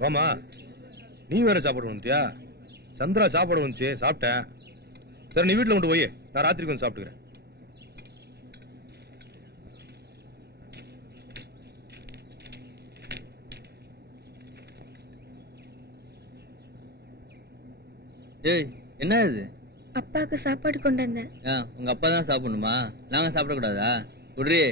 வாமா, நீ வேற சாப்பாடு வந்துட்டியா? சந்திரா சாப்பாடு வந்துச்சு, சாப்பிட்டேன். சரி, நீ வீட்டில் கொண்டு போய் நான் ராத்திரிக்கு வந்து சாப்பிட்டுக்கிறேன். ஏய், என்ன இது? அப்பாவுக்கு சாப்பாடு கொண்டு வந்தேன். உங்க அப்பா தான் சாப்பிடணுமா? நாங்க சாப்பிடக்கூடாதா? குட்ரி.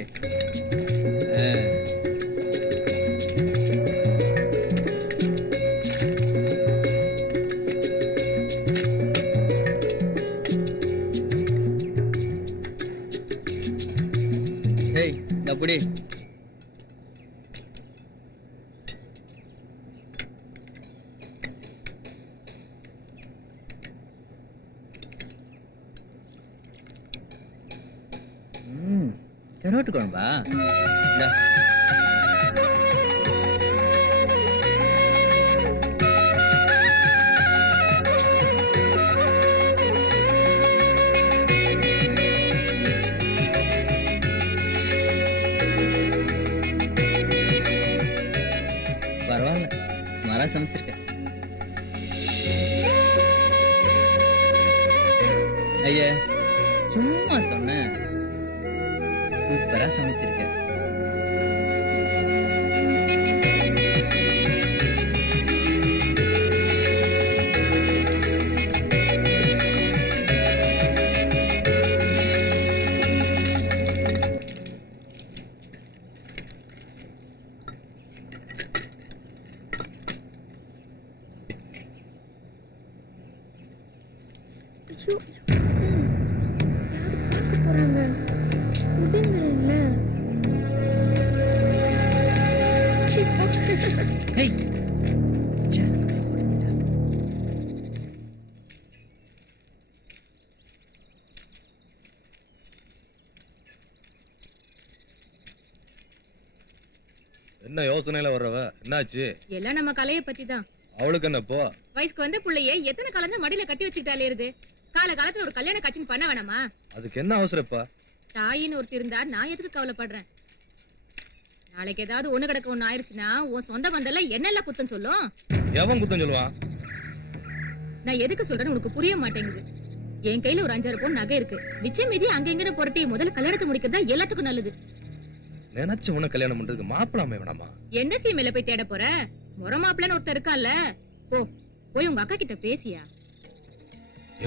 ஏய், அப்படி கரோட்டு குழம்பா? பரவாயில்ல, சுமாரா சமைச்சிருக்கேன். ஐயா, சும்மா சொன்னேன். சூப்பரா சமைச்சிருக்க. என்ன யோசனையில வர்றவ? என்னாச்சு? எல்லாம் நம்ம கலையை பத்தி தான். அவளுக்கு என்ன போ? வயசுக்கு வந்த புள்ளைய எத்தனை காலம் மடியில கட்டி வச்சுக்கிட்டாலே இருது. காலத்துல ஒரு கல்யாண காட்சின்னு பண்ண வேணாமா? அதுக்கு என்ன அவசரப்பா? தாயின்னு ஒருத்தி இருந்தா நான் எதுக்கு கவலைப்படுறேன்? நாளைக்கு ஏதாவது ஒண்ணு கிடக்க ஒண்ணு ஆயிடுச்சுன்னா உன் சொந்த பந்தல்ல என்னெல்லாம் குத்தம் சொல்லும்? எவன் குத்தம் சொல்லுவான்? நான் எதுக்கு சொல்றேன்னு உனக்கு புரிய மாட்டேங்குது. என் கையில ஒரு 5-6 பவுன் நகை இருக்கு. மிச்சம் மீதி அங்க எங்க புரட்டி முதல்ல கல்யாணத்தை முடிக்கிறதா எல்லாத்துக்கும் நல்லது. நினைச்சு உன கல்யாணம் பண்றதுக்கு மாப்பிளாமே வேணாமா? எந்த சீமையில போய் தேட போற? முறை மாப்பிள்ளன்னு ஒருத்தர் இருக்கான்ல, போ போய் உங்க அக்கா கிட்ட பேசியா?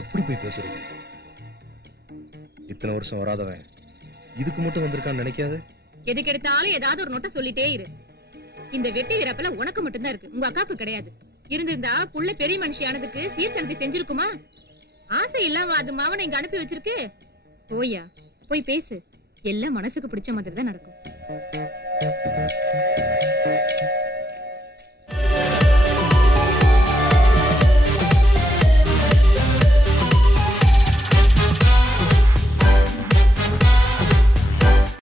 எப்படி போய் பேசுறது? இத்தனை வருஷம் வராதவன் இதுக்கு மட்டும் வந்திருக்கான்னு நினைக்காது. எதுக்கு எடுத்தாலும் ஏதாவது ஒரு நோட்டை சொல்லிட்டே இரு. இந்த வெட்டி வீரப்பல உனக்கு மட்டும்தான் இருக்கு, உங்க அக்காவுக்கு கிடையாது. இருந்திருந்தா புள்ள பெரிய மனுஷியானதுக்கு சீர்சனத்தை செஞ்சிருக்குமா? ஆசை இல்லாம அது மாவனை இங்க அனுப்பி வச்சிருக்கு. போயா, போய் பேசு. எல்லாம் மனசுக்கு பிடிச்ச மாதிரி தான் நடக்கும்.